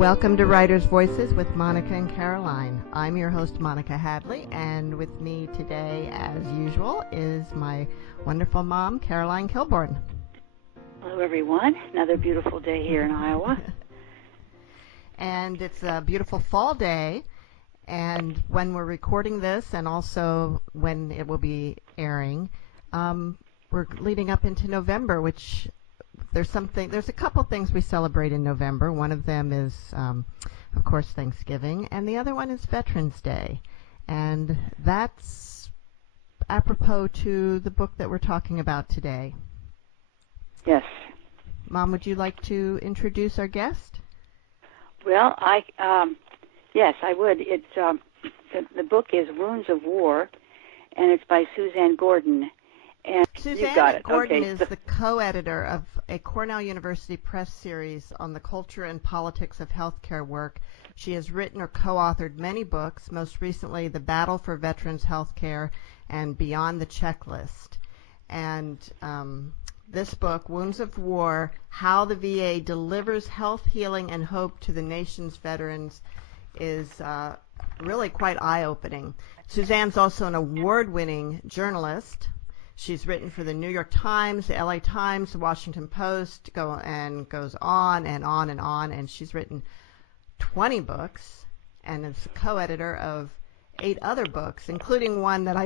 Welcome to Writers' Voices with Monica and Caroline. I'm your host, Monica Hadley, and with me today, as usual, is my wonderful mom, Caroline Kilborn. Hello, everyone. Another beautiful day here in Iowa. And it's a beautiful fall day, and when we're recording this, and also when it will be airing, we're leading up into November, which there's a couple things we celebrate in November. One of them is, of course, Thanksgiving, and the other one is Veterans Day. And that's apropos to the book that we're talking about today. Yes. Mom, would you like to introduce our guest? Well, yes, I would. It's the book is Wounds of War, and it's by Suzanne Gordon. And Suzanne Gordon is the co-editor of a Cornell University Press series on the culture and politics of healthcare work. She has written or co-authored many books, most recently The Battle for Veterans Healthcare and Beyond the Checklist. And this book, Wounds of War, How the VA Delivers Health, Healing, and Hope to the Nation's Veterans, is really quite eye-opening. Suzanne's also an award-winning journalist. She's written for the New York Times, the LA Times, the Washington Post, goes on and on and on, and she's written 20 books and is a co-editor of 8 other books, including one that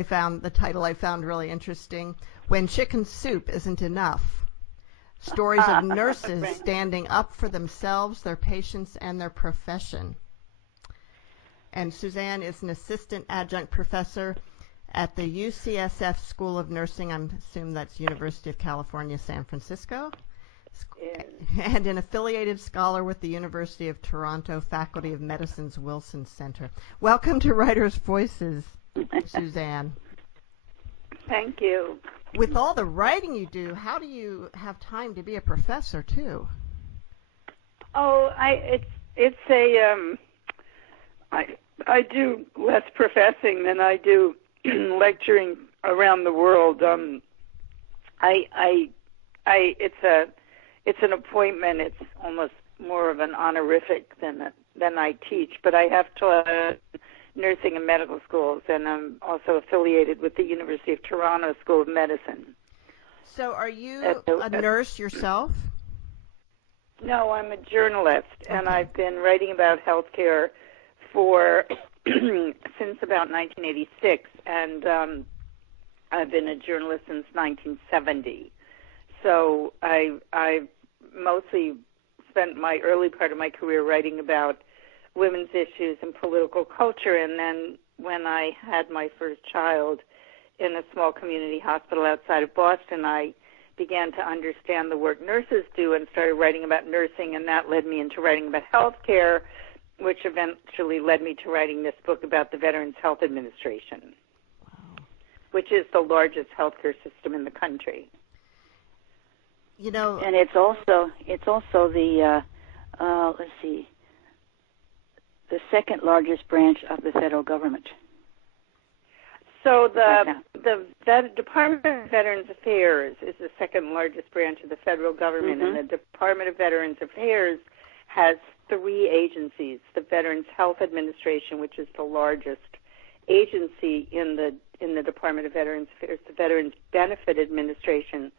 the title I found really interesting, When Chicken Soup Isn't Enough. Stories of nurses standing up for themselves, their patients, and their profession. And Suzanne is an assistant adjunct professor at the UCSF School of Nursing, I assume that's University of California, San Francisco, Yes. and an affiliated scholar with the University of Toronto Faculty of Medicine's Wilson Center. Welcome to Writers' Voices, Suzanne. Thank you. With all the writing you do, how do you have time to be a professor, too? Oh, I do less professing than I do lecturing around the world. It's an appointment. It's almost more of an honorific than I teach. But I have taught nursing and medical schools, and I'm also affiliated with the University of Toronto School of Medicine. So, are you a nurse yourself? No, I'm a journalist, Okay. and I've been writing about healthcare for since about 1986, and I've been a journalist since 1970. So I mostly spent my early part of my career writing about women's issues and political culture, and then when I had my first child in a small community hospital outside of Boston, I began to understand the work nurses do and started writing about nursing, and that led me into writing about healthcare, which eventually led me to writing this book about the Veterans Health Administration, which is the largest healthcare system in the country. You know, and it's also the the second largest branch of the federal government. So the Department of Veterans Affairs is the second largest branch of the federal government, and the Department of Veterans Affairs has 3 agencies: the Veterans Health Administration, which is the largest agency in the Department of Veterans Affairs, the Veterans Benefit Administration,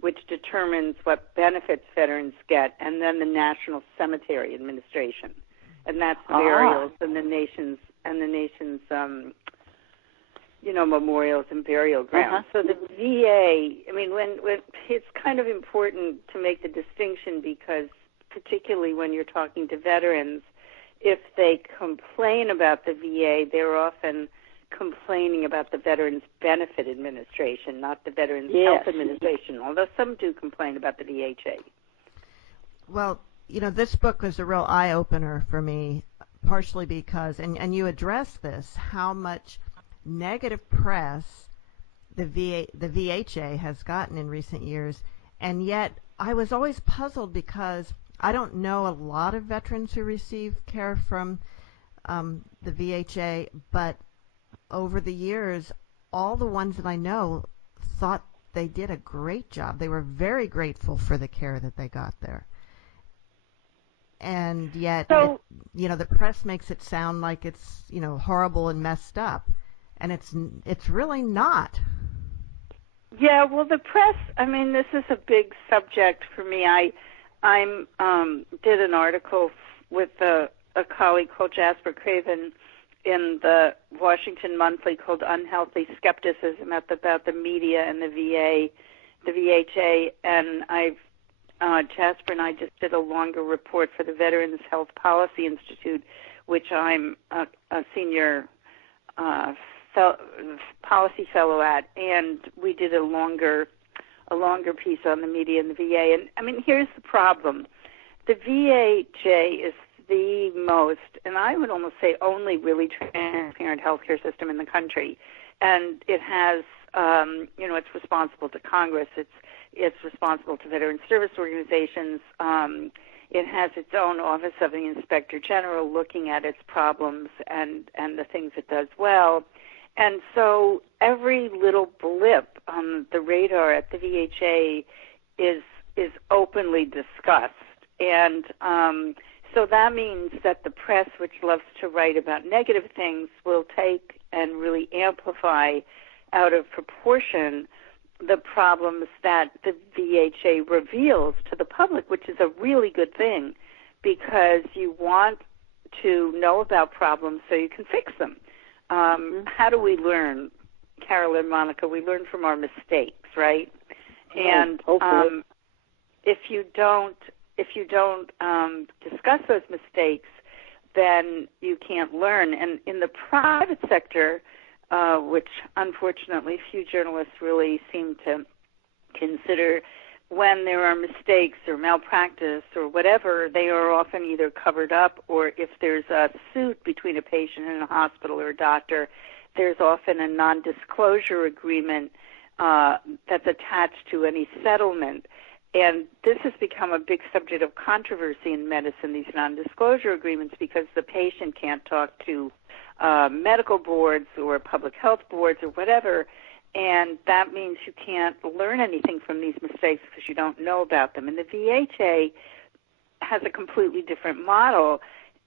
which determines what benefits veterans get, and then the National Cemetery Administration, and that's the burials and the nation's memorials and burial grounds. So the VA, I mean, when it's kind of important to make the distinction, because particularly when you're talking to veterans, if they complain about the VA, they're often complaining about the Veterans Benefit Administration, not the Veterans Health Administration, although some do complain about the VHA. Well, this book was a real eye-opener for me, partially because, and you address this, how much negative press the VHA has gotten in recent years, and yet I was always puzzled because I don't know a lot of veterans who receive care from the VHA, but over the years, all the ones that I know thought they did a great job. They were very grateful for the care that they got there. And yet, So, the press makes it sound like it's, horrible and messed up. And it's really not. yeah, well, the press, this is a big subject for me. I did an article with a colleague called Jasper Craven in the Washington Monthly called Unhealthy Skepticism about the media and the VHA, and Jasper and I just did a longer report for the Veterans Health Policy Institute, which I'm a senior policy fellow at, and we did a longer piece on the media and the VA. And here's the problem: the VHA is the most, and I would almost say only, really transparent healthcare system in the country, and it has, it's responsible to Congress. It's responsible to veteran service organizations. It has its own Office of the Inspector General looking at its problems and the things it does well. And so every little blip on the radar at the VHA is openly discussed. And so that means that the press, which loves to write about negative things, will take and really amplify out of proportion the problems that the VHA reveals to the public, which is a really good thing, because you want to know about problems so you can fix them. How do we learn, Carol and Monica? We learn from our mistakes, right? And if you don't discuss those mistakes, then you can't learn. And in the private sector, which unfortunately few journalists really seem to consider, when there are mistakes or malpractice or whatever, they are often either covered up, or if there's a suit between a patient and a hospital or a doctor, there's often a non-disclosure agreement that's attached to any settlement. And this has become a big subject of controversy in medicine, these non-disclosure agreements, because the patient can't talk to medical boards or public health boards or whatever, and that means you can't learn anything from these mistakes because you don't know about them. And the VHA has a completely different model,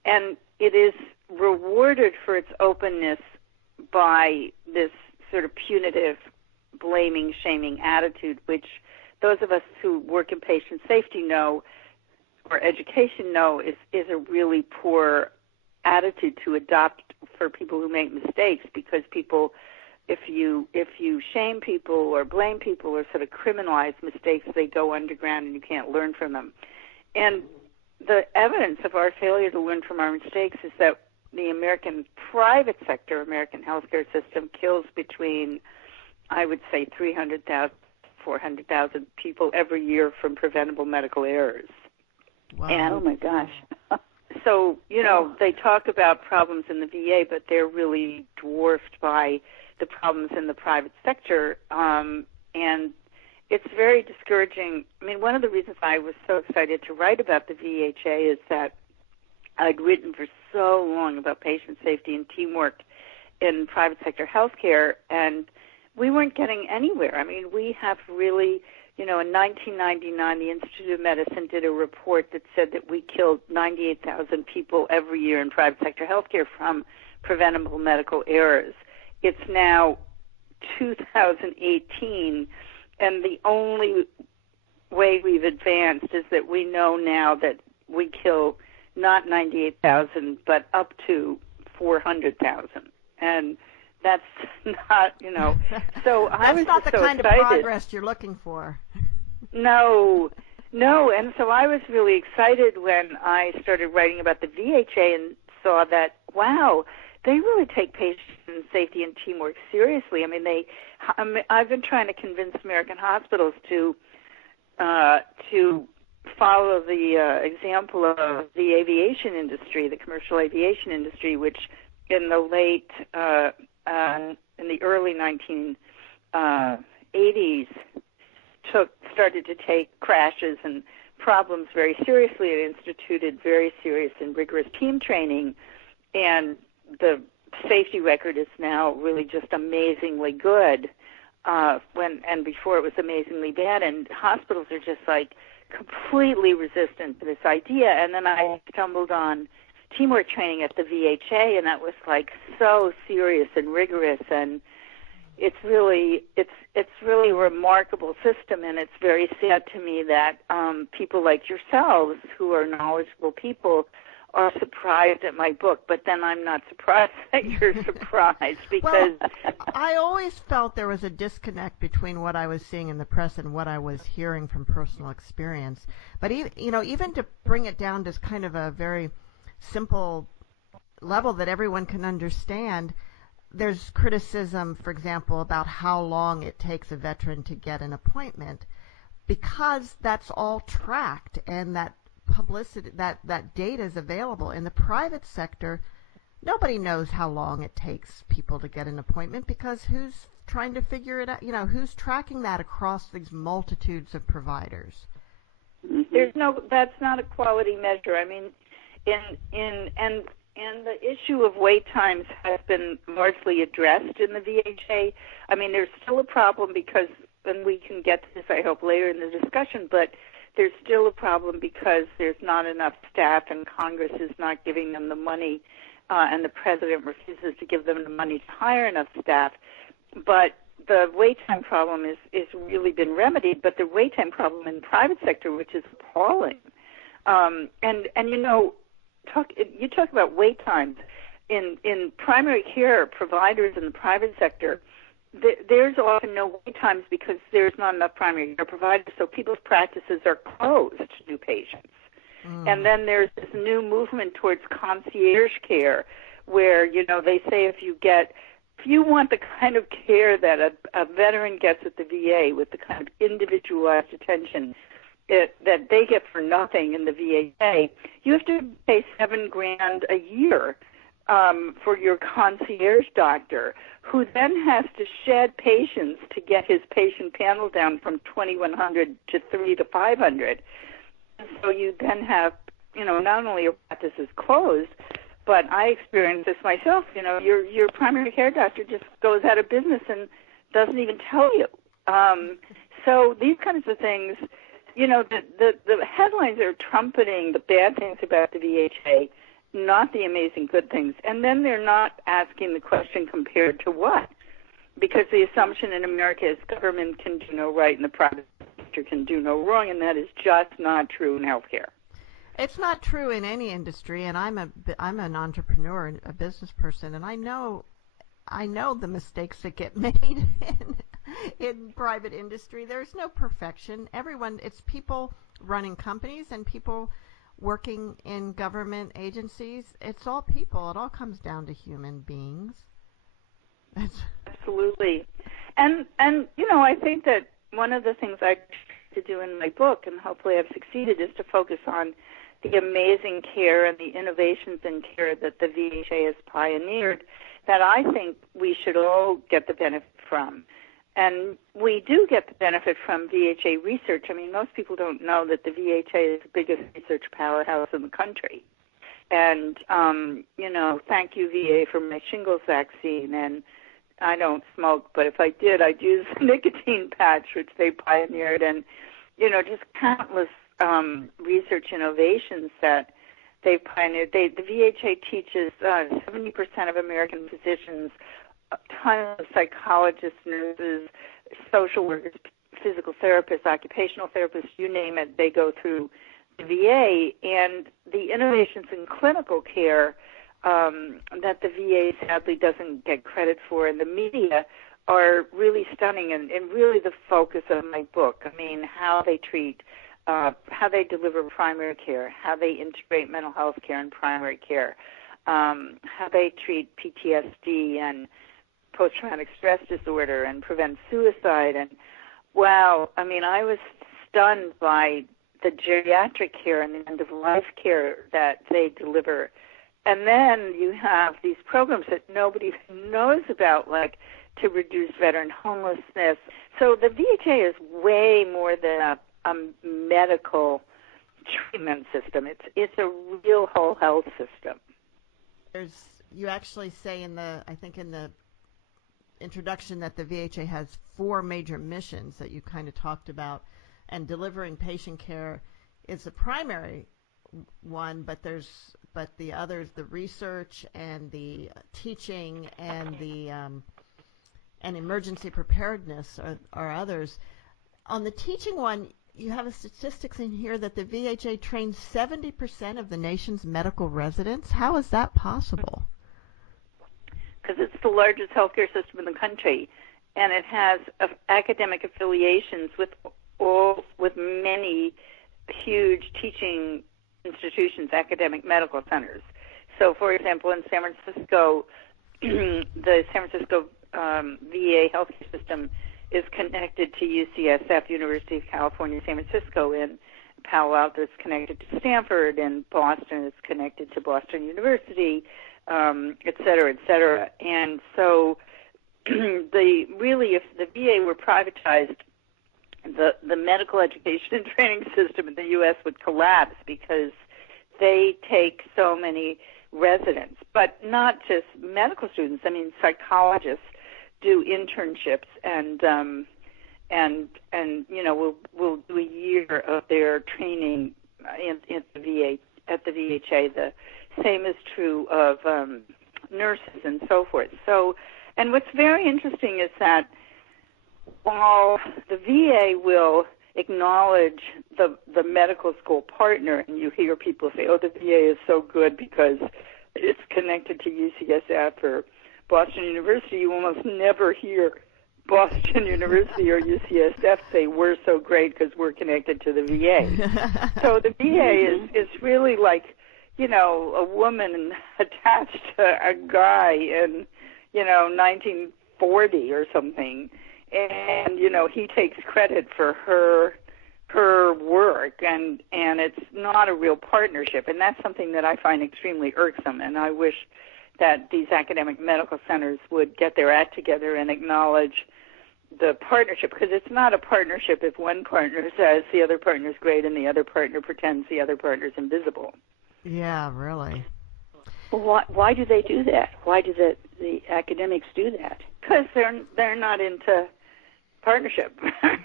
and it is rewarded for its openness by this sort of punitive, blaming, shaming attitude, which those of us who work in patient safety know, or education know, is a really poor attitude to adopt for people who make mistakes, because people, if you shame people or blame people or sort of criminalize mistakes, they go underground and you can't learn from them. And the evidence of our failure to learn from our mistakes is that the American private sector, American healthcare system, kills between, I would say, 300,000, 400,000 people every year from preventable medical errors. Wow. And, oh my gosh. So, they talk about problems in the VA, but they're really dwarfed by the problems in the private sector. And it's very discouraging. One of the reasons I was so excited to write about the VHA is that I'd written for so long about patient safety and teamwork in private sector healthcare, and we weren't getting anywhere. We have really, in 1999, the Institute of Medicine did a report that said that we killed 98,000 people every year in private sector healthcare from preventable medical errors. It's now 2018, and the only way we've advanced is that we know now that we kill not 98,000, but up to 400,000. And that's not, so I was not the so kind excited. of progress you're looking for. No, and so I was really excited when I started writing about the VHA and saw that, wow, they really take patient safety and teamwork seriously. I've been trying to convince American hospitals to follow the example of the aviation industry, the commercial aviation industry, which in the late in the early 1980s started to take crashes and problems very seriously. It instituted very serious and rigorous team training, and the safety record is now really just amazingly good. before it was amazingly bad, and hospitals are just like completely resistant to this idea. And then I stumbled on teamwork training at the VHA, and that was like so serious and rigorous, and it's really a remarkable system, and it's very sad to me that people like yourselves, who are knowledgeable people, are surprised at my book. But then I'm not surprised that you're surprised, because I always felt there was a disconnect between what I was seeing in the press and what I was hearing from personal experience. But even to bring it down to kind of a very simple level that everyone can understand, there's criticism, for example, about how long it takes a veteran to get an appointment, because that's all tracked, and that publicity, that data is available. In the private sector, nobody knows how long it takes people to get an appointment, because who's trying to figure it out? Who's tracking that across these multitudes of providers? That's not a quality measure. I mean, and the issue of wait times has been largely addressed in the VHA. I mean, there's still a problem because, and we can get to this, I hope, later in the discussion, but there's still a problem because there's not enough staff, and Congress is not giving them the money, and the president refuses to give them the money to hire enough staff. But the wait time problem is really been remedied, but the wait time problem in the private sector, which is appalling. You talk about wait times in primary care providers in the private sector. There's often no wait times because there's not enough primary care providers, so people's practices are closed to new patients. And then there's this new movement towards concierge care, where they say if you want the kind of care that a veteran gets at the VA, with the kind of individualized attention that they get for nothing in the VA, you have to pay $7,000 a year for your concierge doctor, who then has to shed patients to get his patient panel down from 2,100 to 300 to 500. And so you then have, not only your practice is closed, but I experienced this myself. Your primary care doctor just goes out of business and doesn't even tell you. So these kinds of things. The headlines are trumpeting the bad things about the VHA, not the amazing good things. And then they're not asking the question, compared to what? Because the assumption in America is government can do no right and the private sector can do no wrong, and that is just not true in healthcare. It's not true in any industry, and I'm an entrepreneur, a business person, and I know the mistakes that get made in private industry. There's no perfection. It's people running companies and people working in government agencies. It's all people. It all comes down to human beings. Absolutely. And I think that one of the things I try to do in my book, and hopefully I've succeeded, is to focus on the amazing care and the innovations in care that the VHA has pioneered, that I think we should all get the benefit from. And we do get the benefit from VHA research. I mean, most people don't know that the VHA is the biggest research powerhouse in the country. And, thank you, VA, for my shingles vaccine. And I don't smoke, but if I did, I'd use the nicotine patch, which they pioneered. And, just countless research innovations that they pioneered. The VHA teaches 70% of American physicians, a ton of psychologists, nurses, social workers, physical therapists, occupational therapists, you name it, they go through the VA. And the innovations in clinical care that the VA sadly doesn't get credit for in the media are really stunning and really the focus of my book. I mean, how they treat, how they deliver primary care, how they integrate mental health care and primary care, how they treat PTSD and post-traumatic stress disorder and prevent suicide. And wow, I mean, I was stunned by the geriatric care and the end-of-life care that they deliver. And then you have these programs that nobody knows about, like to reduce veteran homelessness. So the VHA is way more than a medical treatment system. It's a real whole health system. You actually say in the introduction that the VHA has 4 major missions that you kind of talked about, and delivering patient care is the primary one, but the others, the research and the teaching and the and emergency preparedness are others. On the teaching one, you have a statistics in here that the VHA trains 70% of the nation's medical residents. How is that possible? Because it's the largest healthcare system in the country, and it has academic affiliations with many huge teaching institutions, academic medical centers. So, for example, in San Francisco, the San Francisco VA healthcare system is connected to UCSF, University of California, San Francisco. In Palo Alto, it's connected to Stanford. In Boston, it's connected to Boston University, et cetera, et cetera. And so, if the VA were privatized, the medical education and training system in the U.S. would collapse because they take so many residents, but not just medical students. I mean, psychologists do internships and will do a year of their training in the VA at the VHA. The same is true of nurses and so forth. So, and what's very interesting is that while the VA will acknowledge the medical school partner, and you hear people say, oh, the VA is so good because it's connected to UCSF or Boston University, you almost never hear Boston University or UCSF say we're so great because we're connected to the VA. So the VA is really like, a woman attached to a guy in, 1940 or something. And, he takes credit for her work, and it's not a real partnership. And that's something that I find extremely irksome, and I wish that these academic medical centers would get their act together and acknowledge the partnership, because it's not a partnership if one partner says the other partner's great and the other partner pretends the other partner's invisible. Yeah, really. Well, why do they do that? Why do the academics do that? Because they're not into partnership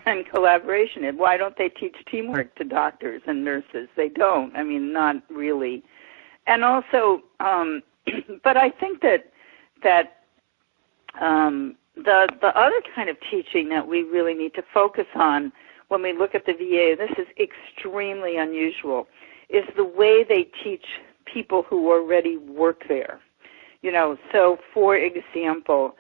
and collaboration. And why don't they teach teamwork to doctors and nurses? They don't. I mean, not really. And also, but I think that the other kind of teaching that we really need to focus on when we look at the VA, this is extremely unusual, is the way they teach people who already work there. So for example,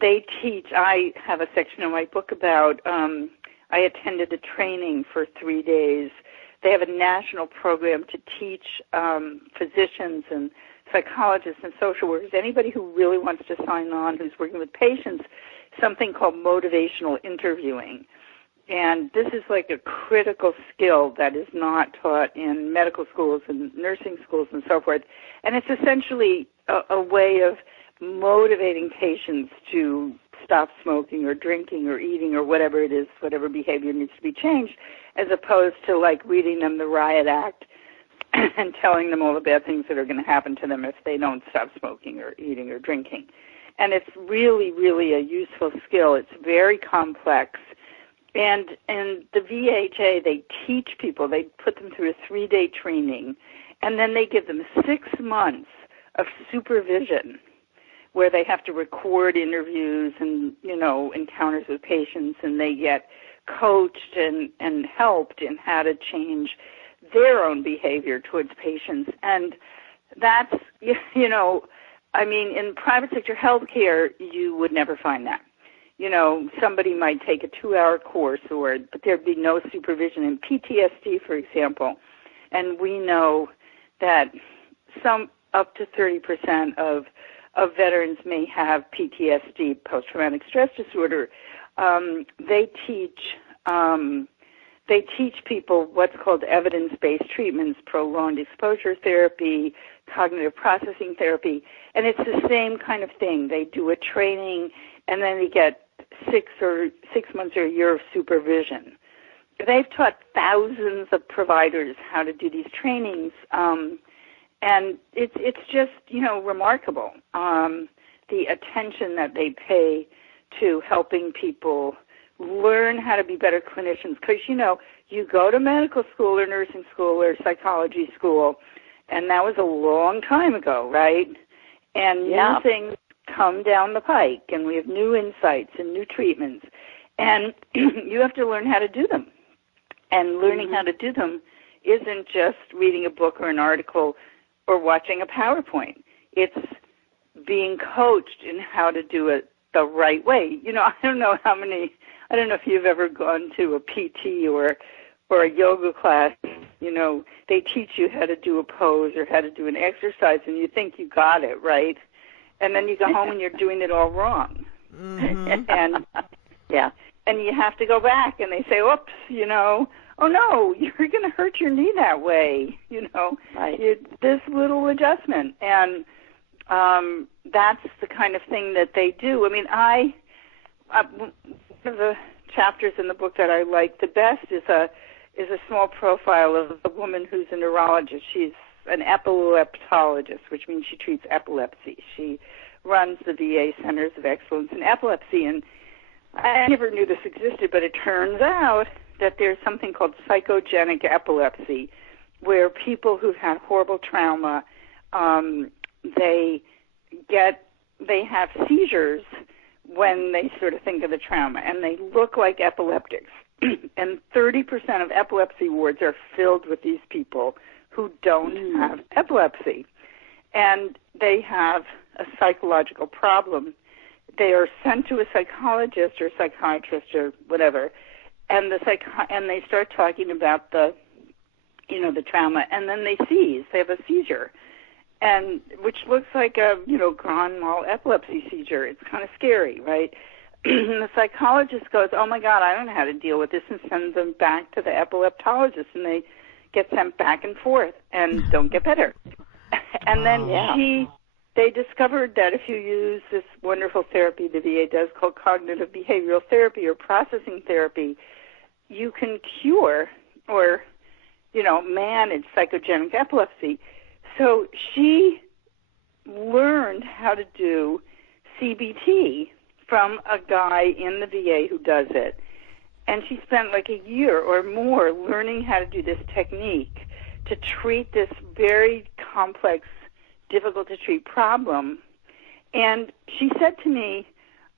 they teach, I have a section in my book about, I attended a training for 3 days. They have a national program to teach physicians and psychologists and social workers, anybody who really wants to sign on, who's working with patients, something called motivational interviewing. And this is like a critical skill that is not taught in medical schools and nursing schools and so forth. And it's essentially a way of motivating patients to stop smoking or drinking or eating or whatever it is, whatever behavior needs to be changed, as opposed to like reading them the Riot Act and telling them all the bad things that are going to happen to them if they don't stop smoking or eating or drinking. And it's really, really a useful skill. It's very complex. And the VHA, they teach people, they put them through a 3-day training, and then they give them 6 months of supervision where they have to record interviews and, encounters with patients, and they get coached and helped in how to change their own behavior towards patients. And that's, in private sector healthcare, you would never find that. Somebody might take a 2-hour course, but there'd be no supervision in PTSD, for example. And we know that some up to 30% of veterans may have PTSD, post-traumatic stress disorder. They teach people what's called evidence-based treatments, prolonged exposure therapy, cognitive processing therapy, and it's the same kind of thing. They do a training, and then they get 6 months or a year of supervision. They've taught thousands of providers how to do these trainings, and it's just, remarkable. the attention that they pay to helping people learn how to be better clinicians. Because, you go to medical school or nursing school or psychology school, and that was a long time ago, right? And new things come down the pike, and we have new insights and new treatments. And you have to learn how to do them. And learning how to do them isn't just reading a book or an article or watching a PowerPoint. It's being coached in how to do it the right way. I don't know if you've ever gone to a PT or a yoga class. They teach you how to do a pose or how to do an exercise, and you think you got it, right? And then you go home and you're doing it all wrong. Mm-hmm. And you have to go back, and they say, oops, oh no, you're going to hurt your knee that way, Right. This little adjustment. And that's the kind of thing that they do. I mean, one of the chapters in the book that I like the best is a small profile of a woman who's a neurologist. She's an epileptologist, which means she treats epilepsy. She runs the VA Centers of Excellence in Epilepsy, and I never knew this existed, but it turns out that there's something called psychogenic epilepsy, where people who've had horrible trauma, they have seizures when they sort of think of the trauma, and they look like epileptics. And 30% of epilepsy wards are filled with these people who don't have epilepsy. And they have a psychological problem. They are sent to a psychologist or psychiatrist or whatever, and they start talking about the trauma, and then they seize. They have a seizure, and which looks like a grand mal epilepsy seizure. It's kind of scary, right? And the psychologist goes, oh my God, I don't know how to deal with this, and sends them back to the epileptologist, and they get sent back and forth and don't get better. And then they discovered that if you use this wonderful therapy the VA does called cognitive behavioral therapy or processing therapy, you can cure or, manage psychogenic epilepsy. So she learned how to do CBT from a guy in the VA who does it. And she spent like a year or more learning how to do this technique to treat this very complex, difficult to treat problem. And she said to me,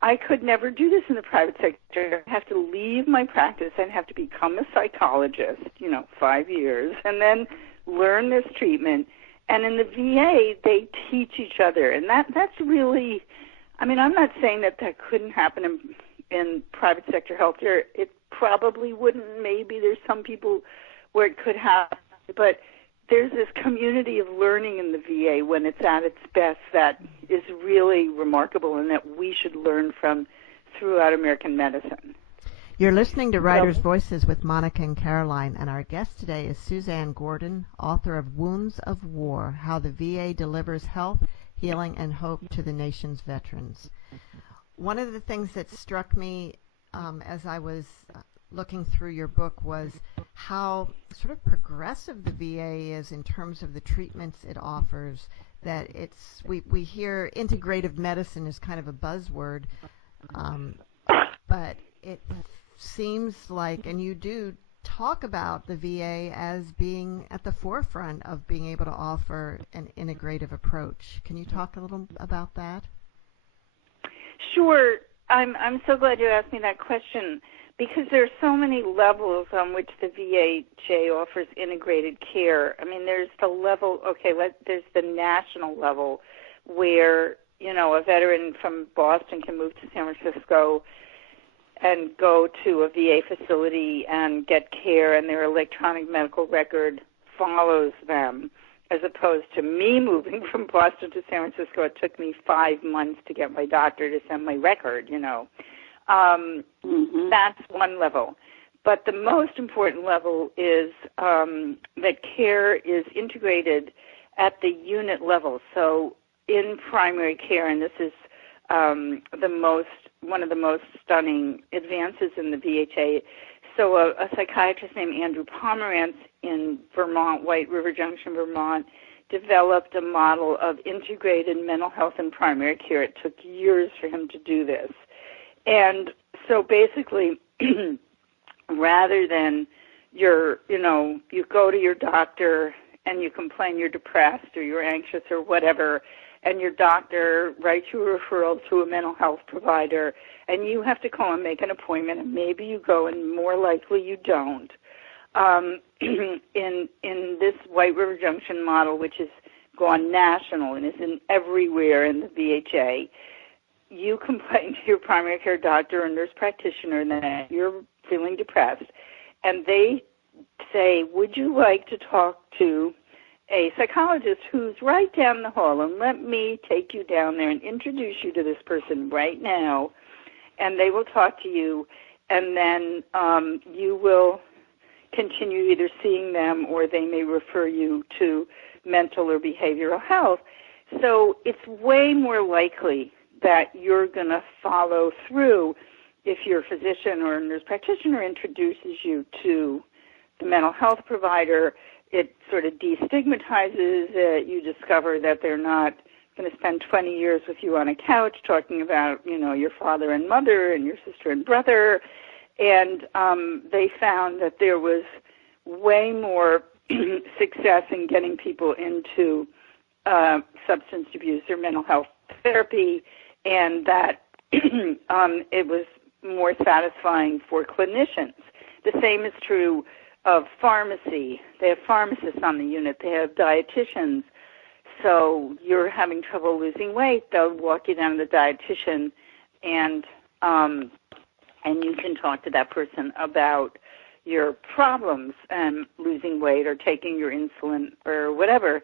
I could never do this in the private sector. I have to leave my practice and have to become a psychologist, 5 years, and then learn this treatment. And in the VA, they teach each other. And that's really, I'm not saying that couldn't happen in private sector healthcare. It probably wouldn't. Maybe there's some people where it could happen. But there's this community of learning in the VA when it's at its best that is really remarkable and that we should learn from throughout American medicine. You're listening to Writers' Voices with Monica and Caroline, and our guest today is Suzanne Gordon, author of Wounds of War, How the VA Delivers Health, Healing, and Hope to the Nation's Veterans. One of the things that struck me as I was looking through your book was how sort of progressive the VA is in terms of the treatments it offers. That we hear integrative medicine is kind of a buzzword, but it seems like, and you do talk about the VA as being at the forefront of being able to offer an integrative approach. Can you talk a little about that? Sure. I'm so glad you asked me that question, because there are so many levels on which the VA offers integrated care. There's the level, there's the national level where, a veteran from Boston can move to San Francisco and go to a VA facility and get care, and their electronic medical record follows them, as opposed to me moving from Boston to San Francisco. It took me 5 months to get my doctor to send my record, That's one level. But the most important level is that care is integrated at the unit level. So in primary care, and this is one of the most stunning advances in the VHA. So a psychiatrist named Andrew Pomerantz in Vermont, White River Junction, Vermont, developed a model of integrated mental health and primary care. It took years for him to do this. And so basically, rather than you go to your doctor and you complain you're depressed or you're anxious or whatever, and your doctor writes you a referral to a mental health provider, and you have to call and make an appointment, and maybe you go, and more likely you don't. In this White River Junction model, which has gone national and is in everywhere in the VHA, you complain to your primary care doctor or nurse practitioner that you're feeling depressed, and they say, would you like to talk to a psychologist who's right down the hall, and let me take you down there and introduce you to this person right now, and they will talk to you, and then you will continue either seeing them or they may refer you to mental or behavioral health. So it's way more likely that you're going to follow through if your physician or nurse practitioner introduces you to the mental health provider. It sort of destigmatizes it. You discover that they're not going to spend 20 years with you on a couch talking about, your father and mother and your sister and brother. And they found that there was way more success in getting people into substance abuse or mental health therapy, and that it was more satisfying for clinicians. The same is true of pharmacy. They have pharmacists on the unit. They have dietitians. So you're having trouble losing weight, they'll walk you down to the dietitian, and you can talk to that person about your problems and losing weight or taking your insulin or whatever.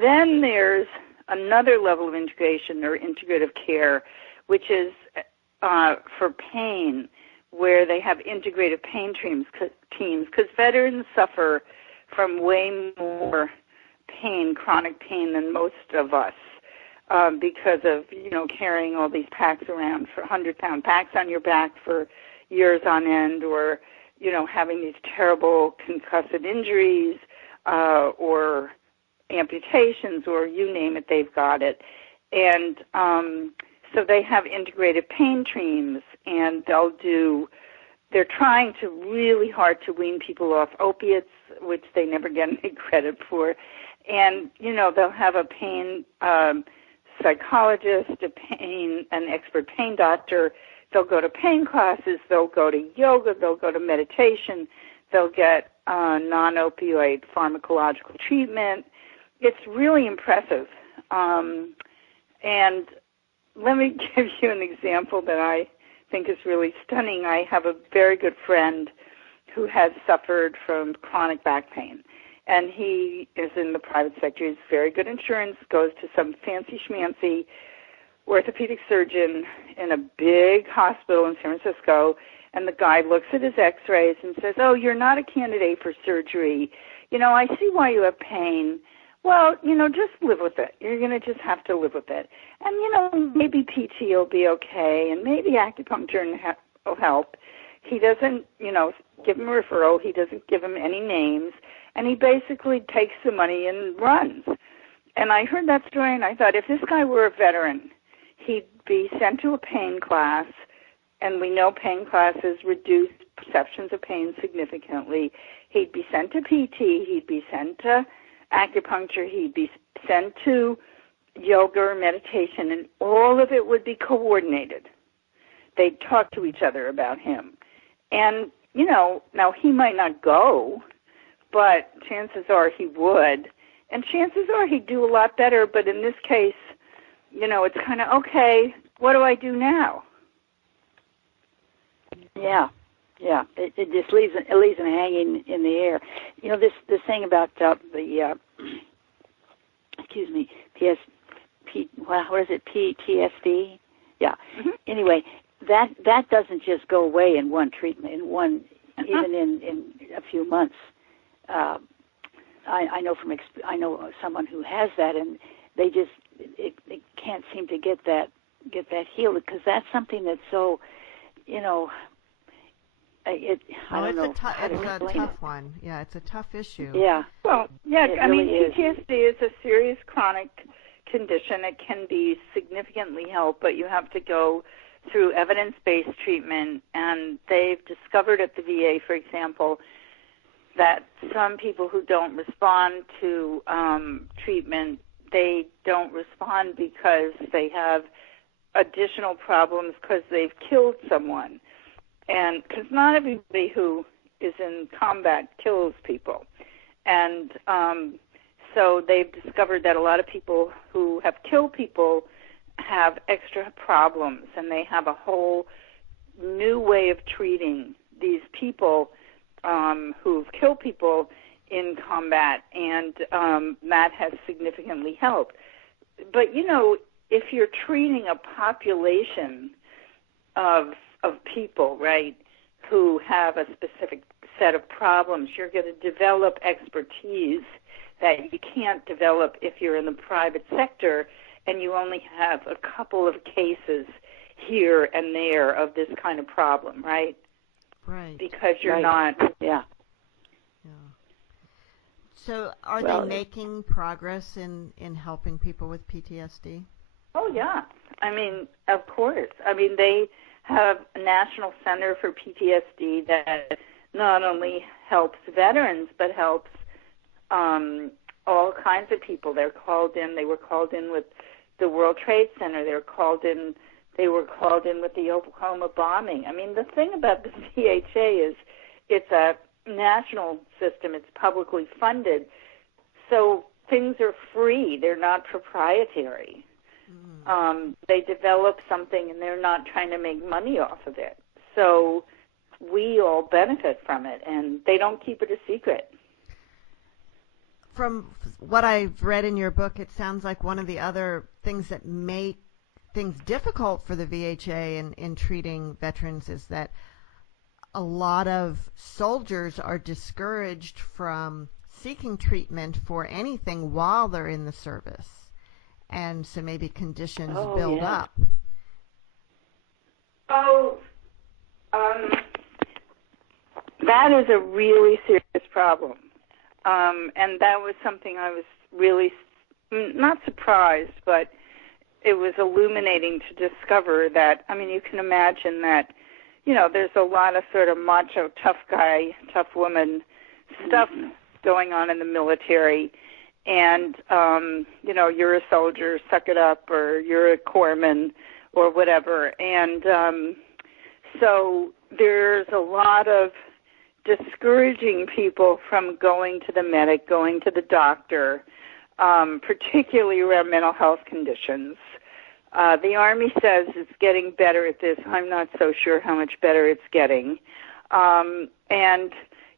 Then there's another level of integration or integrative care, which is for pain, where they have integrative pain teams, because veterans suffer from way more pain, chronic pain, than most of us because of, carrying all these packs around, for 100-pound packs on your back for years on end, or, having these terrible concussive injuries or amputations, or you name it, they've got it. And so they have integrated pain teams, and they're trying to really hard to wean people off opiates, which they never get any credit for. And, they'll have a pain psychologist, an expert pain doctor. They'll go to pain classes. They'll go to yoga. They'll go to meditation. They'll get non-opioid pharmacological treatment. It's really impressive. And let me give you an example that I think is really stunning. I have a very good friend who has suffered from chronic back pain, and he is in the private sector. He has very good insurance, goes to some fancy schmancy orthopedic surgeon in a big hospital in San Francisco, and the guy looks at his x-rays and says, oh, you're not a candidate for surgery. I see why you have pain. Well, just live with it. You're going to just have to live with it. And, maybe PT will be okay, and maybe acupuncture will help. He doesn't, give him a referral. He doesn't give him any names. And he basically takes the money and runs. And I heard that story, and I thought, if this guy were a veteran, he'd be sent to a pain class, and we know pain classes reduce perceptions of pain significantly. He'd be sent to PT. He'd be sent to acupuncture. He'd be sent to yoga or meditation, and all of it would be coordinated. They'd talk to each other about him. And, now he might not go, but chances are he would. And chances are he'd do a lot better, but in this case, it's kind of, okay, what do I do now? Yeah. It just leaves them hanging in the air. This thing about PTSD? Yeah. Mm-hmm. Anyway, that doesn't just go away in one treatment, even in a few months. I know someone who has that, and they can't seem to get that healed, because that's something that's so, I don't know how to it's explain a tough it. one. Yeah, it's a tough issue. Yeah. Well, yeah, I mean, PTSD is a serious chronic condition. It can be significantly helped, but you have to go through evidence-based treatment, and they've discovered at the VA, for example, that some people who don't respond to treatment, they don't respond because they have additional problems because they've killed someone. And because not everybody who is in combat kills people. And so they've discovered that a lot of people who have killed people have extra problems, and they have a whole new way of treating these people who've killed people in combat, and that has significantly helped. But, you know, if you're treating a population of people, right, who have a specific set of problems, you're going to develop expertise that you can't develop if you're in the private sector and you only have a couple of cases here and there of this kind of problem, right? Right. Because you're not, yeah. So are they making progress in helping people with PTSD? Oh, yeah. I mean, of course. I mean, they have a National Center for PTSD that not only helps veterans but helps all kinds of people. They're called in. They were called in with the World Trade Center. They were called in with the Oklahoma bombing. I mean, the thing about the VHA is it's a national system. It's publicly funded. So things are free. They're not proprietary. They develop something, and they're not trying to make money off of it. So we all benefit from it, and they don't keep it a secret. From what I've read in your book, it sounds like one of the other things that make things difficult for the VHA in treating veterans is that a lot of soldiers are discouraged from seeking treatment for anything while they're in the service. And so maybe conditions build up. Oh, that is a really serious problem. And that was something I was really not surprised, but it was illuminating to discover that, I mean, you can imagine that, you know, there's a lot of sort of macho, tough guy, tough woman stuff going on in the military. And, you know, you're a soldier, suck it up, or you're a corpsman or whatever. And so there's a lot of discouraging people from going to the medic, going to the doctor, particularly around mental health conditions. The Army says it's getting better at this. I'm not so sure how much better it's getting. And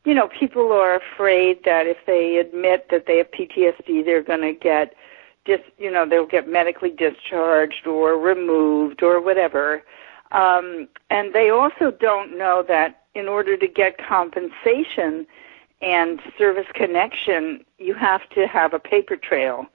you know, people are afraid that if they admit that they have PTSD, they're going to get, they'll get medically discharged or removed or whatever. And they also don't know that in order to get compensation and service connection, you have to have a paper trail.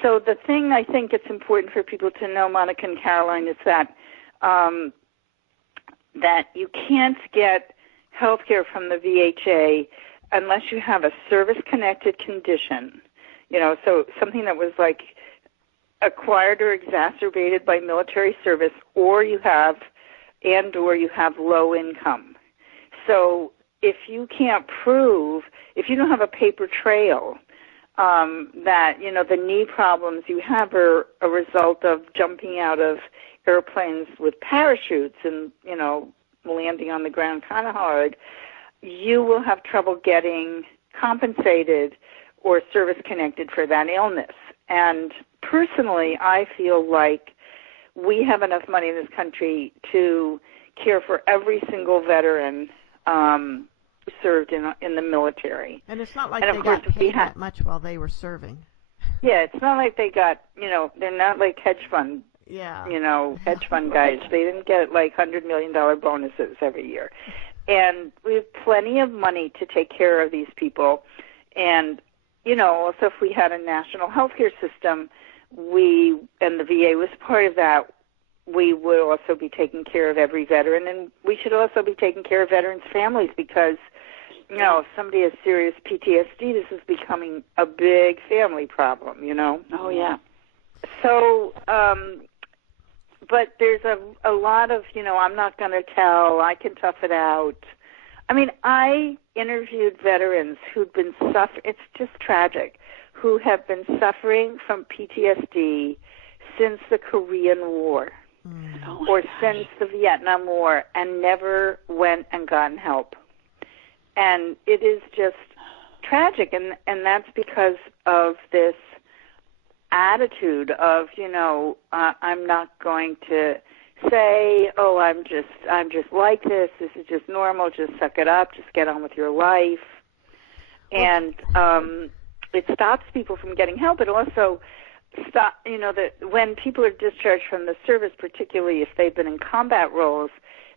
So the thing I think it's important for people to know, Monica and Caroline, is that that you can't get health care from the VHA unless you have a service-connected condition, you know, so something that was like acquired or exacerbated by military service, or you have low income. So if you can't prove, if you don't have a paper trail, that, you know, the knee problems you have are a result of jumping out of airplanes with parachutes and, you know, landing on the ground kind of hard, you will have trouble getting compensated or service-connected for that illness. And personally, I feel like we have enough money in this country to care for every single veteran who served in the military. And it's not like they got paid that much while they were serving. Yeah, it's not like they got, you know, they're not like hedge fund hedge fund guys. They didn't get like $100 million bonuses every year. And we have plenty of money to take care of these people. And, you know, also if we had a national health care system, and the VA was part of that, we would also be taking care of every veteran, and we should also be taking care of veterans' families because, you know, if somebody has serious PTSD, this is becoming a big family problem, you know? Oh, yeah. So, but there's a lot of, you know, I'm not going to tell, I can tough it out. I mean, I interviewed veterans who'd been suffering, it's just tragic, who have been suffering from PTSD since the Korean War or since the Vietnam War and never went and gotten help. And it is just tragic, and that's because of this attitude of, you know, I'm not going to say, oh, I'm just like this. This is just normal. Just suck it up. Just get on with your life. And it stops people from getting help. It also stop, you know, that when people are discharged from the service, particularly if they've been in combat roles,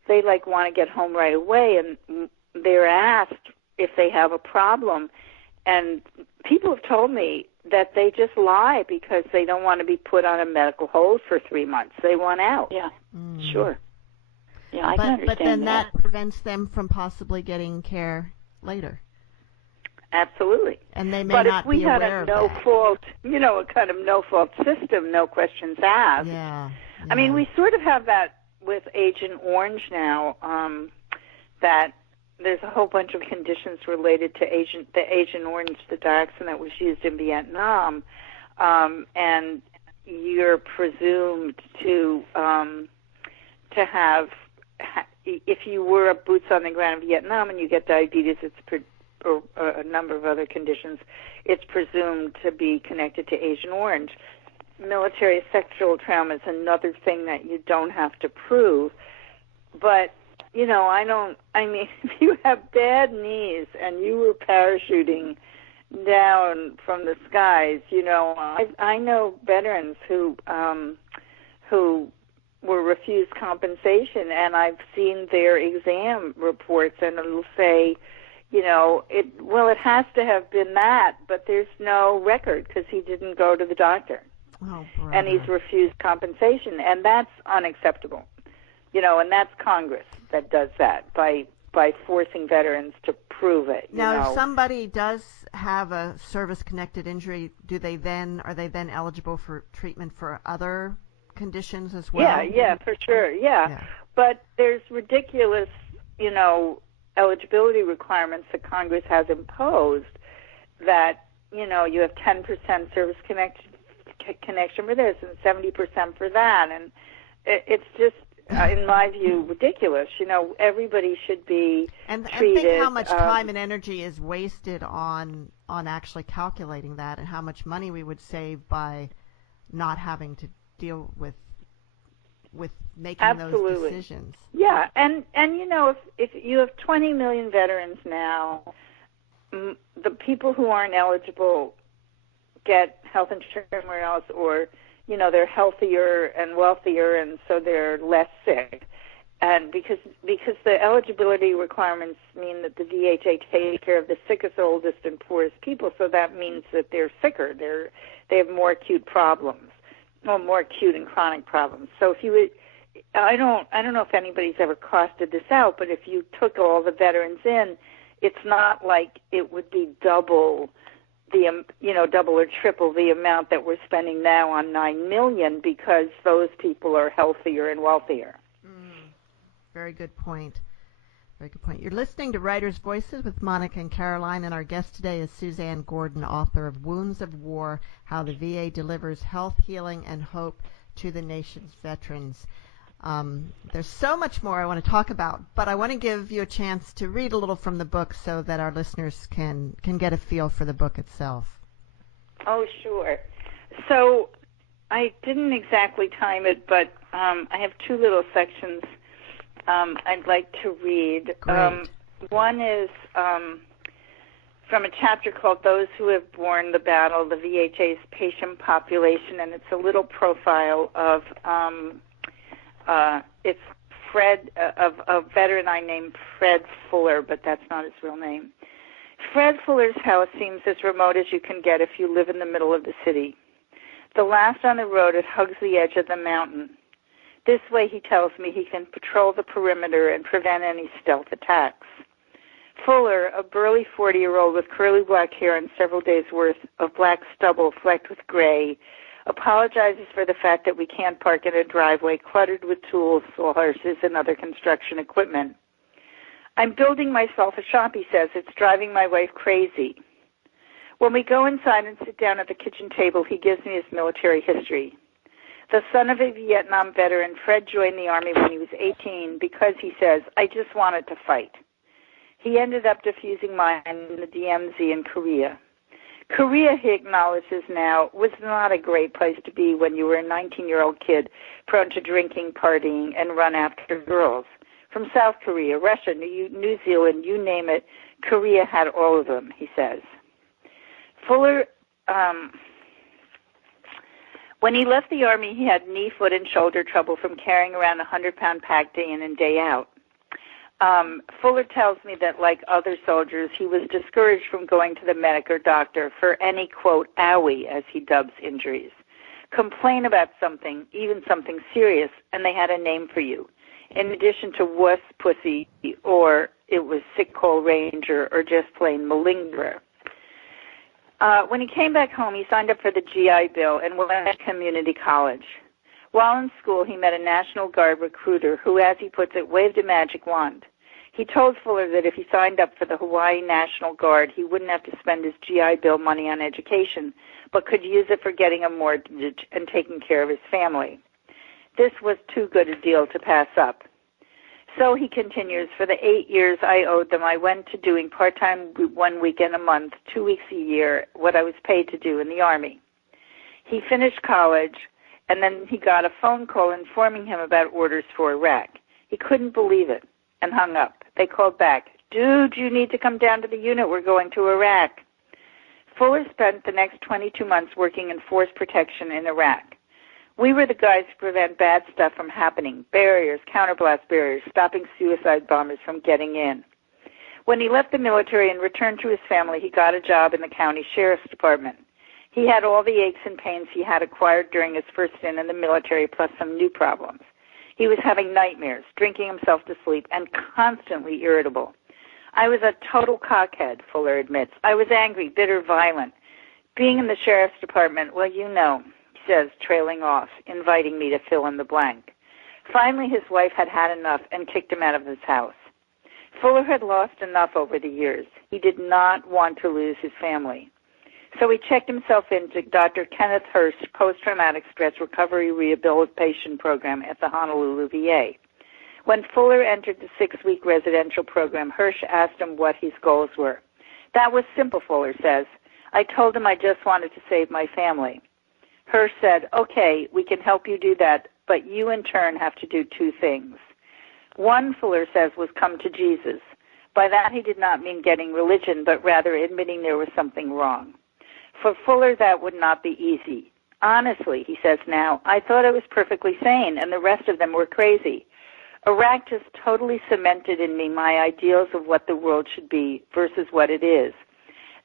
they like want to get home right away, and they're asked if they have a problem. And people have told me that they just lie because they don't want to be put on a medical hold for 3 months. They want out. Yeah, sure. Yeah, I can understand but then that prevents them from possibly getting care later. Absolutely. And they may not be aware of that. But if we had a no-fault, you know, a kind of no-fault system, no questions asked. Yeah. I mean, we sort of have that with Agent Orange now, that there's a whole bunch of conditions related to the Agent Orange, the dioxin that was used in Vietnam, and you're presumed to have, if you were a boots on the ground in Vietnam and you get diabetes, or a number of other conditions, it's presumed to be connected to Agent Orange. Military sexual trauma is another thing that you don't have to prove, but you know, I mean, if you have bad knees and you were parachuting down from the skies, you know, I know veterans who were refused compensation, and I've seen their exam reports, and it'll say, you know, it has to have been that, but there's no record because he didn't go to the doctor. Oh, and he's refused compensation, and that's unacceptable. You know, and that's Congress that does that by forcing veterans to prove it. Now, if somebody does have a service-connected injury, are they then eligible for treatment for other conditions as well? Yeah, for sure, yeah. But there's ridiculous, you know, eligibility requirements that Congress has imposed that, you know, you have 10% service connection for this and 70% for that, and it's just, in my view, ridiculous. You know, everybody should be treated. And think how much time and energy is wasted on actually calculating that, and how much money we would save by not having to deal with making those decisions. Yeah, and you know, if you have 20 million veterans now, the people who aren't eligible get health insurance somewhere else, or you know, they're healthier and wealthier, and so they're less sick. And because the eligibility requirements mean that the VA takes care of the sickest, oldest, and poorest people, so that means that they're sicker. They have more acute problems, more acute and chronic problems. So if you would, I don't know if anybody's ever costed this out, but if you took all the veterans in, it's not like it would be double or triple the amount that we're spending now on 9 million, because those people are healthier and wealthier. Very good point. Very good point. You're listening to Writers' Voices with Monica and Caroline, and our guest today is Suzanne Gordon, author of Wounds of War, How the VA Delivers Health, Healing, and Hope to the Nation's Veterans. There's so much more I want to talk about, but I want to give you a chance to read a little from the book so that our listeners can get a feel for the book itself. Oh, sure. So I didn't exactly time it, but I have two little sections I'd like to read. One is from a chapter called Those Who Have Borne the Battle, the VHA's Patient Population, and it's a little profile of it's Fred, of a veteran I named Fred Fuller, but that's not his real name. Fred Fuller's house seems as remote as you can get if you live in the middle of the city. The last on the road, it hugs the edge of the mountain. This way, he tells me, he can patrol the perimeter and prevent any stealth attacks. Fuller, a burly 40-year-old with curly black hair and several days' worth of black stubble flecked with gray, apologizes for the fact that we can't park in a driveway cluttered with tools, sawhorses, and other construction equipment. I'm building myself a shop, he says. It's driving my wife crazy. When we go inside and sit down at the kitchen table, he gives me his military history. The son of a Vietnam veteran, Fred joined the Army when he was 18 because, he says, I just wanted to fight. He ended up defusing mines in the DMZ in Korea. Korea, he acknowledges now, was not a great place to be when you were a 19-year-old kid prone to drinking, partying, and run after girls. From South Korea, Russia, New Zealand, you name it, Korea had all of them, he says. Fuller, when he left the Army, he had knee, foot, and shoulder trouble from carrying around a 100-pound pack day in and day out. Fuller tells me that, like other soldiers, he was discouraged from going to the medic or doctor for any, quote, owie, as he dubs injuries. Complain about something, even something serious, and they had a name for you, in addition to wuss, pussy, or it was sick call ranger, or just plain malingerer. When he came back home, he signed up for the GI Bill and went to community college. While in school, he met a National Guard recruiter who, as he puts it, waved a magic wand. He told Fuller that if he signed up for the Hawaii National Guard, he wouldn't have to spend his GI Bill money on education, but could use it for getting a mortgage and taking care of his family. This was too good a deal to pass up. So, he continues, for the 8 years I owed them, I went to doing part-time 1 weekend a month, 2 weeks a year, what I was paid to do in the Army. He finished college, and then he got a phone call informing him about orders for Iraq. He couldn't believe it and hung up. They called back, dude, you need to come down to the unit. We're going to Iraq. Fuller spent the next 22 months working in force protection in Iraq. We were the guys to prevent bad stuff from happening, barriers, counterblast barriers, stopping suicide bombers from getting in. When he left the military and returned to his family, he got a job in the county sheriff's department. He had all the aches and pains he had acquired during his first stint in the military, plus some new problems. He was having nightmares, drinking himself to sleep, and constantly irritable. I was a total cockhead, Fuller admits. I was angry, bitter, violent. Being in the sheriff's department, well, you know, he says, trailing off, inviting me to fill in the blank. Finally, his wife had had enough and kicked him out of his house. Fuller had lost enough over the years. He did not want to lose his family. So he checked himself into Dr. Kenneth Hirsch's post-traumatic stress recovery rehabilitation program at the Honolulu VA. When Fuller entered the 6-week residential program, Hirsch asked him what his goals were. That was simple, Fuller says. I told him I just wanted to save my family. Hirsch said, okay, we can help you do that, but you in turn have to do 2 things. One, Fuller says, was come to Jesus. By that he did not mean getting religion, but rather admitting there was something wrong. For Fuller, that would not be easy. Honestly, he says now, I thought I was perfectly sane, and the rest of them were crazy. Iraq just totally cemented in me my ideals of what the world should be versus what it is.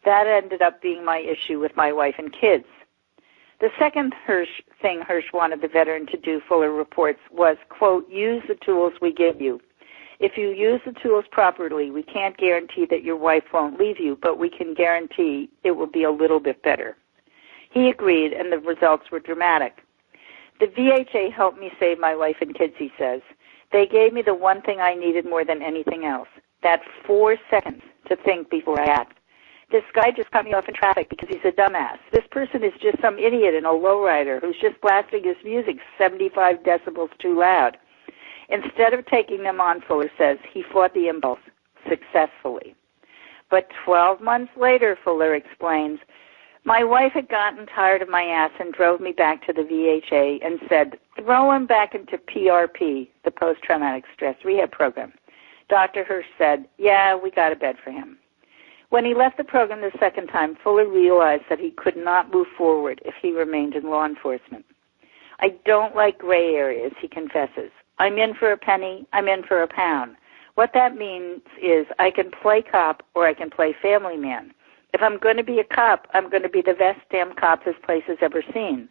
That ended up being my issue with my wife and kids. The second thing Hirsch wanted the veteran to do, Fuller reports, was, quote, use the tools we give you. If you use the tools properly, we can't guarantee that your wife won't leave you, but we can guarantee it will be a little bit better. He agreed, and the results were dramatic. The VHA helped me save my wife and kids, he says. They gave me the one thing I needed more than anything else, that 4 seconds to think before I act. This guy just cut me off in traffic because he's a dumbass. This person is just some idiot in a lowrider who's just blasting his music 75 decibels too loud. Instead of taking them on, Fuller says, he fought the impulse successfully. But 12 months later, Fuller explains, my wife had gotten tired of my ass and drove me back to the VHA and said, throw him back into PRP, the post-traumatic stress rehab program. Dr. Hirsch said, yeah, we got a bed for him. When he left the program the second time, Fuller realized that he could not move forward if he remained in law enforcement. I don't like gray areas, he confesses. I'm in for a penny, I'm in for a pound. What that means is I can play cop or I can play family man. If I'm going to be a cop, I'm going to be the best damn cop this place has ever seen.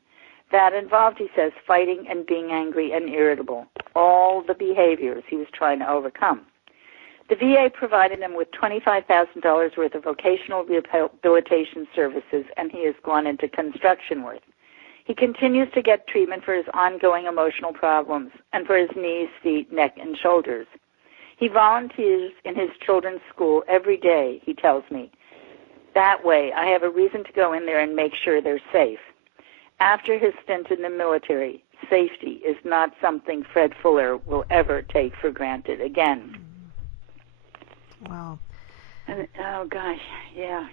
That involved, he says, fighting and being angry and irritable, all the behaviors he was trying to overcome. The VA provided him with $25,000 worth of vocational rehabilitation services, and he has gone into construction work. He continues to get treatment for his ongoing emotional problems and for his knees, feet, neck, and shoulders. He volunteers in his children's school every day, he tells me. That way, I have a reason to go in there and make sure they're safe. After his stint in the military, safety is not something Fred Fuller will ever take for granted again. Wow. Oh, gosh, yeah.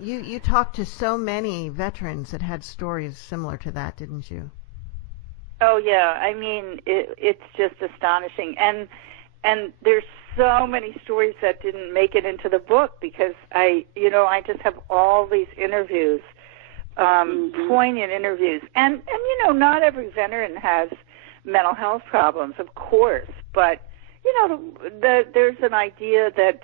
You talked to so many veterans that had stories similar to that, didn't you? Oh, yeah. I mean, it's just astonishing. And there's so many stories that didn't make it into the book because I just have all these interviews, poignant interviews. And not every veteran has mental health problems, of course, but there's an idea that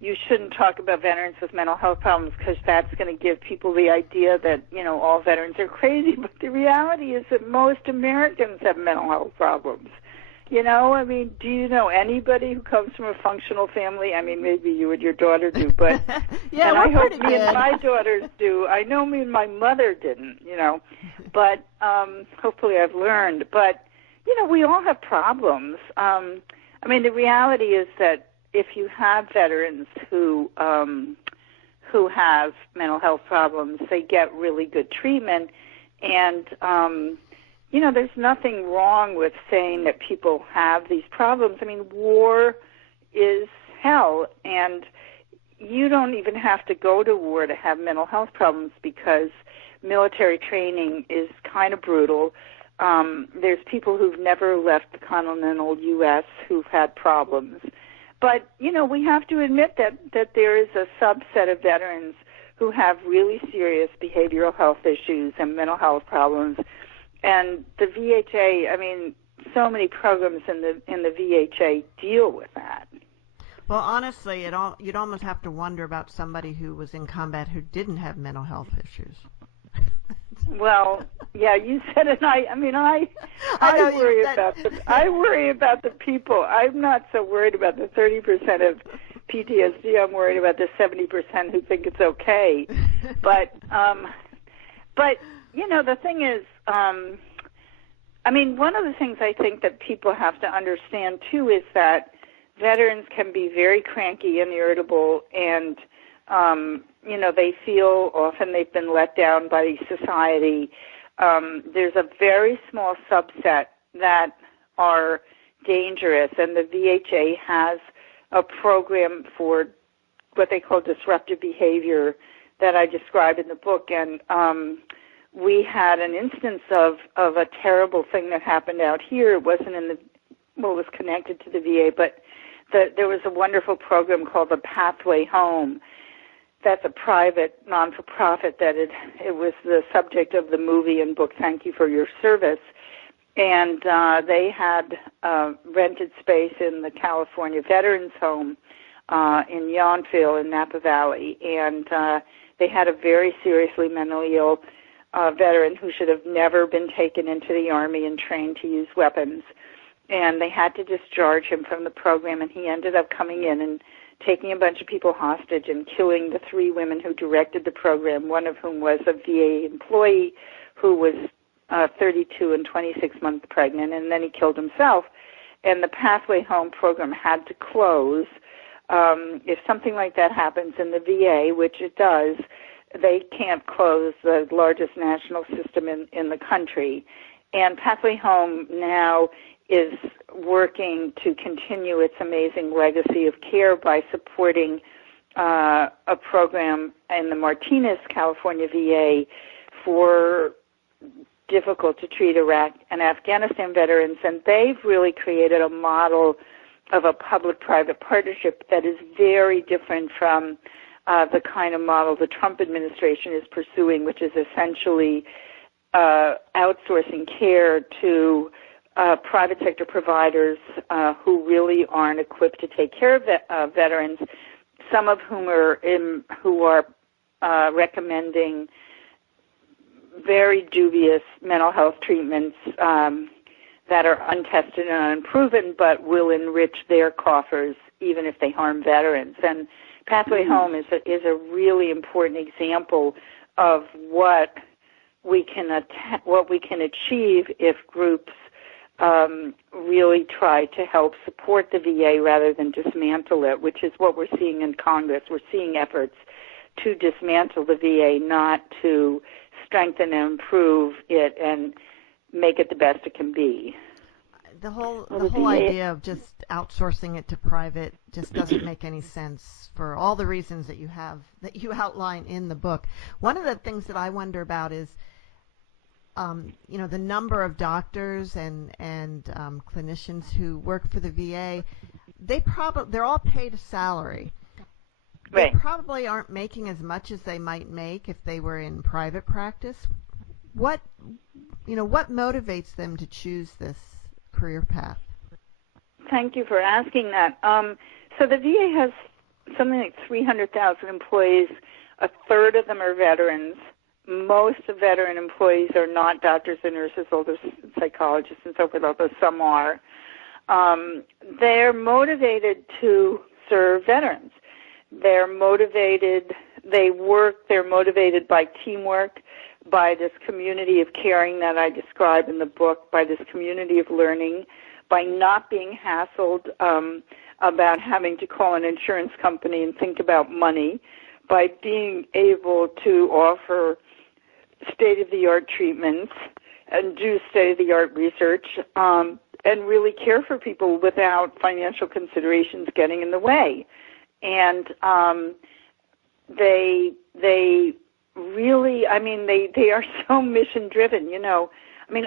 you shouldn't talk about veterans with mental health problems because that's going to give people the idea that, all veterans are crazy. But the reality is that most Americans have mental health problems. I mean, do you know anybody who comes from a functional family? I mean, maybe you and your daughter do, but yeah, and I hope me and my daughters do. I know me and my mother didn't, but hopefully I've learned. But, we all have problems. I mean, the reality is that if you have veterans who have mental health problems, they get really good treatment, and there's nothing wrong with saying that people have these problems. I mean, war is hell, and you don't even have to go to war to have mental health problems because military training is kind of brutal. There's people who've never left the continental U.S. who've had problems. But, we have to admit that there is a subset of veterans who have really serious behavioral health issues and mental health problems. And the VHA, I mean, so many programs in the VHA deal with that. Well, honestly, you'd almost have to wonder about somebody who was in combat who didn't have mental health issues. Well, yeah, you said it. I worry about the people. I'm not so worried about the 30% of PTSD. I'm worried about the 70% who think it's okay. But the thing is, I mean, one of the things I think that people have to understand too is that veterans can be very cranky and irritable, and they feel often they've been let down by society. There's a very small subset that are dangerous, and the VHA has a program for what they call disruptive behavior that I describe in the book. And we had an instance of a terrible thing that happened out here. It wasn't it was connected to the VA, but there was a wonderful program called the Pathway Home. That's a private, non-for-profit that it was the subject of the movie and book, Thank You for Your Service. And they had rented space in the California Veterans Home in Yountville in Napa Valley. And they had a very seriously mentally ill veteran who should have never been taken into the Army and trained to use weapons. And they had to discharge him from the program, and he ended up coming in and taking a bunch of people hostage and killing the 3 women who directed the program, one of whom was a VA employee who was 32 and 26 months pregnant, and then he killed himself. And the Pathway Home program had to close. If something like that happens in the VA, which it does, they can't close the largest national system in the country. And Pathway Home now is working to continue its amazing legacy of care by supporting a program in the Martinez, California VA for difficult-to-treat Iraq and Afghanistan veterans, and they've really created a model of a public-private partnership that is very different from the kind of model the Trump administration is pursuing, which is essentially outsourcing care to private sector providers who really aren't equipped to take care of veterans, some of whom are recommending very dubious mental health treatments that are untested and unproven, but will enrich their coffers even if they harm veterans. And Pathway Home is a really important example of what we can achieve if groups really try to help support the VA rather than dismantle it, which is what we're seeing in Congress. We're seeing efforts to dismantle the VA, not to strengthen and improve it and make it the best it can be. The whole idea of just outsourcing it to private just doesn't make any sense for all the reasons that you outline in the book. One of the things that I wonder about is, the number of doctors and clinicians who work for the VA. They're all paid a salary. Right. They probably aren't making as much as they might make if they were in private practice. What motivates them to choose this career path? Thank you for asking that. So the VA has something like 300,000 employees. A third of them are veterans. Most of veteran employees are not doctors and nurses, although psychologists and so forth, although some are. They're motivated to serve veterans. They're motivated by teamwork, by this community of caring that I describe in the book, by this community of learning, by not being hassled about having to call an insurance company and think about money, by being able to offer state-of-the-art treatments and do state-of-the-art research and really care for people without financial considerations getting in the way. And they really, they are so mission-driven,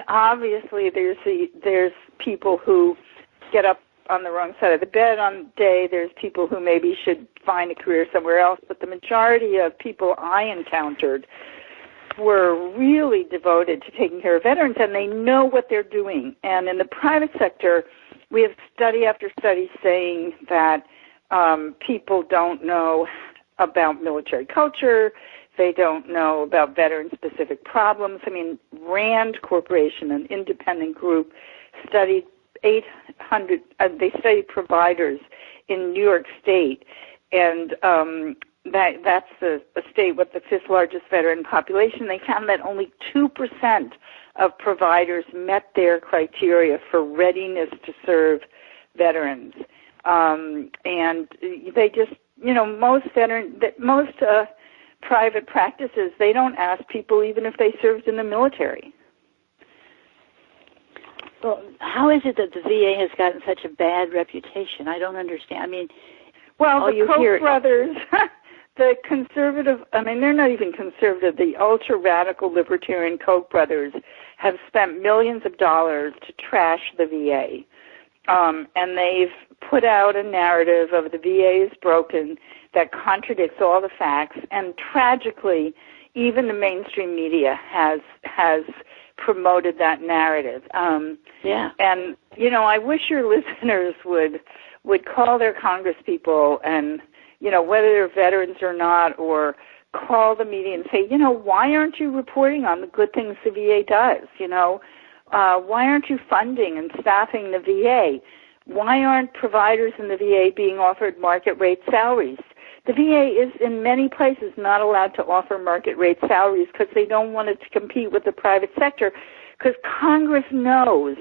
obviously there's people who get up on the wrong side of the bed on the day. There's people who maybe should find a career somewhere else. But the majority of people I encountered were really devoted to taking care of veterans, and they know what they're doing. And in the private sector, we have study after study saying that people don't know about military culture. They don't know about veteran-specific problems. Rand Corporation, an independent group, studied 800. They studied providers in New York State, and that's a state with the fifth largest veteran population. They found that only 2% of providers met their criteria for readiness to serve veterans, and they just, most private practices, they don't ask people even if they served in the military. Well, how is it that the VA has gotten such a bad reputation? I don't understand. The Koch brothers, the conservative, they're not even conservative, the ultra-radical libertarian Koch brothers have spent millions of dollars to trash the VA. And they've put out a narrative of the VA is broken that contradicts all the facts. And tragically, even the mainstream media has promoted that narrative. Yeah. And, I wish your listeners would call their congresspeople and, whether they're veterans or not, or call the media and say, why aren't you reporting on the good things the VA does? Why aren't you funding and staffing the VA? Why aren't providers in the VA being offered market rate salaries? The VA is in many places not allowed to offer market rate salaries because they don't want it to compete with the private sector, because Congress knows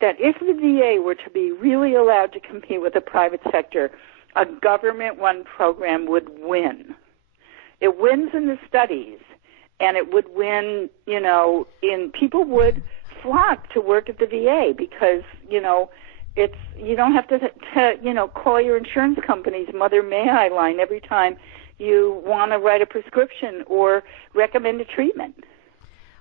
that if the VA were to be really allowed to compete with the private sector, a government-run program would win. It wins in the studies, and it would win, people would flock to work at the VA because, it's, you don't have to call your insurance company's Mother May I line every time you want to write a prescription or recommend a treatment.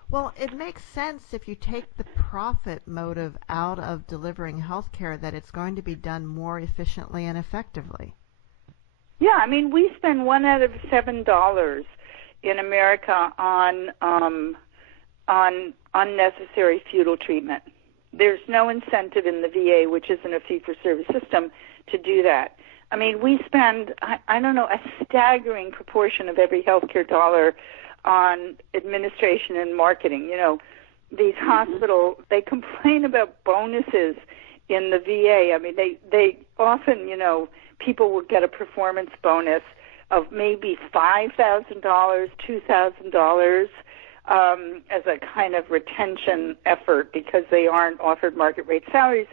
Well, it makes sense if you take the profit motive out of delivering health care that it's going to be done more efficiently and effectively. Yeah, we spend $1 out of $7 in America on unnecessary futile treatment. There's no incentive in the VA, which isn't a fee-for-service system, to do that. We spend, a staggering proportion of every healthcare dollar on administration and marketing. You know, these hospitals, they complain about bonuses in the VA. I mean, they often, you know, people will get a performance bonus of maybe $5,000, $2,000 as a kind of retention effort because they aren't offered market rate salaries.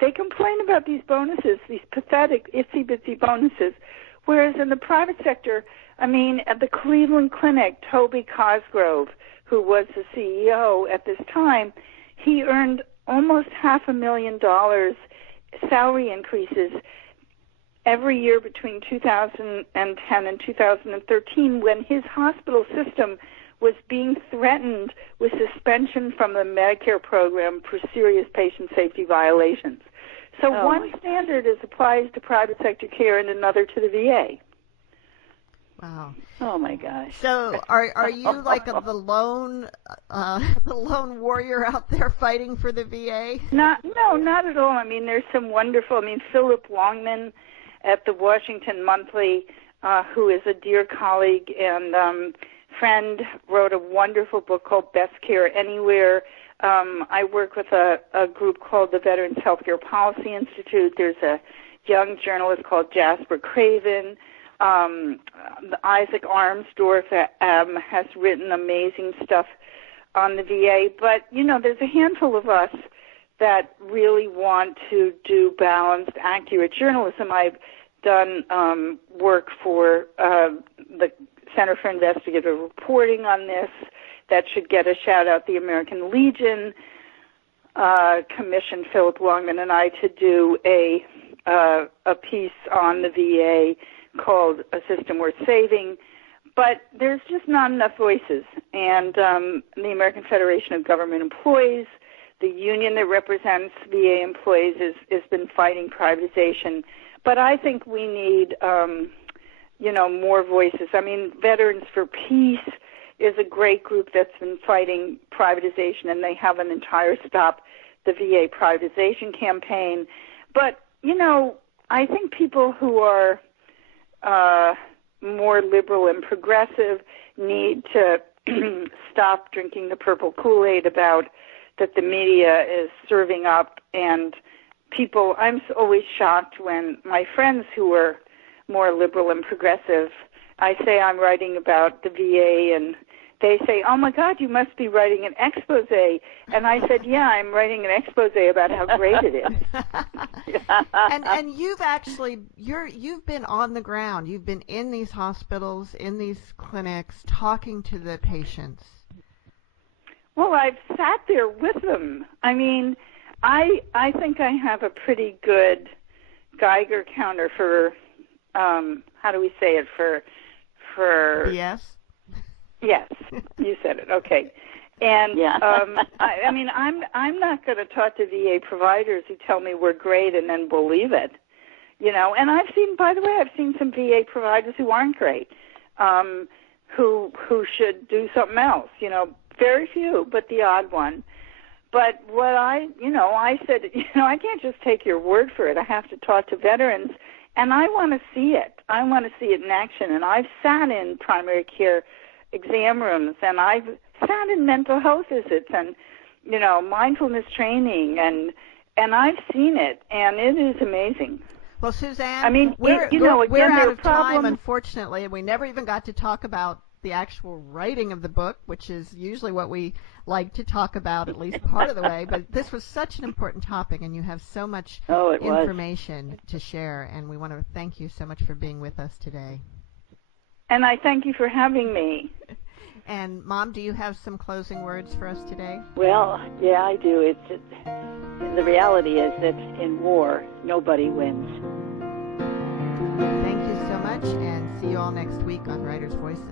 They complain about these bonuses, these pathetic, itsy-bitsy bonuses, whereas in the private sector, I mean, at the Cleveland Clinic, Toby Cosgrove, who was the CEO at this time, he earned almost $500,000 salary increases every year between 2010 and 2013 when his hospital system was being threatened with suspension from the Medicare program for serious patient safety violations. So one standard applies to private sector care and another to the VA. Wow. Oh my gosh. So are you like the lone warrior out there fighting for the VA? No, not at all. I mean, there's some wonderful. I mean, Philip Longman at the Washington Monthly, who is a dear colleague and friend, wrote a wonderful book called Best Care Anywhere. I work with a group called the Veterans Healthcare Policy Institute. There's a young journalist called Jasper Craven. Isaac Armsdorf has written amazing stuff on the VA. But, you know, there's a handful of us that really want to do balanced, accurate journalism. I've done work for the Center for Investigative Reporting on this. That should get a shout-out. The American Legion commissioned Philip Longman and I to do a piece on the VA called A System Worth Saving. But there's just not enough voices. And the American Federation of Government Employees, the union that represents VA employees, has been fighting privatization. But I think we need, more voices. I mean, Veterans for Peace is a great group that's been fighting privatization, and they have an entire Stop the VA Privatization campaign. But, you know, I think people who are more liberal and progressive need to stop drinking the purple Kool-Aid about that the media is serving up. And people, I'm always shocked when my friends who are more liberal and progressive, I say I'm writing about the VA, and they say, oh, my God, you must be writing an expose. And I said, yeah, I'm writing an expose about how great it is. And you've been on the ground. You've been in these hospitals, in these clinics, talking to the patients. Well, I've sat there with them. I mean, I think I have a pretty good Geiger counter for, how do we say it, for Yes. Yes, you said it. Okay. And yeah. I mean, I'm not going to talk to VA providers who tell me we're great and then believe it, you know. And I've seen some VA providers who aren't great, who should do something else. You know, very few, but the odd one. But what I said, I can't just take your word for it. I have to talk to veterans, and I want to see it. I want to see it in action. And I've sat in primary care exam rooms, and I've sat in mental health visits and, mindfulness training, and I've seen it, and it is amazing. Well, Suzanne, I mean, we're out of time, problems. Unfortunately, and we never even got to talk about the actual writing of the book, which is usually what we like to talk about, at least part of the way. But this was such an important topic, and you have so much information to share, and we want to thank you so much for being with us today. And I thank you for having me. And, Mom, do you have some closing words for us today? Well, yeah, I do. The reality is that in war, nobody wins. Thank you so much, and see you all next week on Writers' Voices.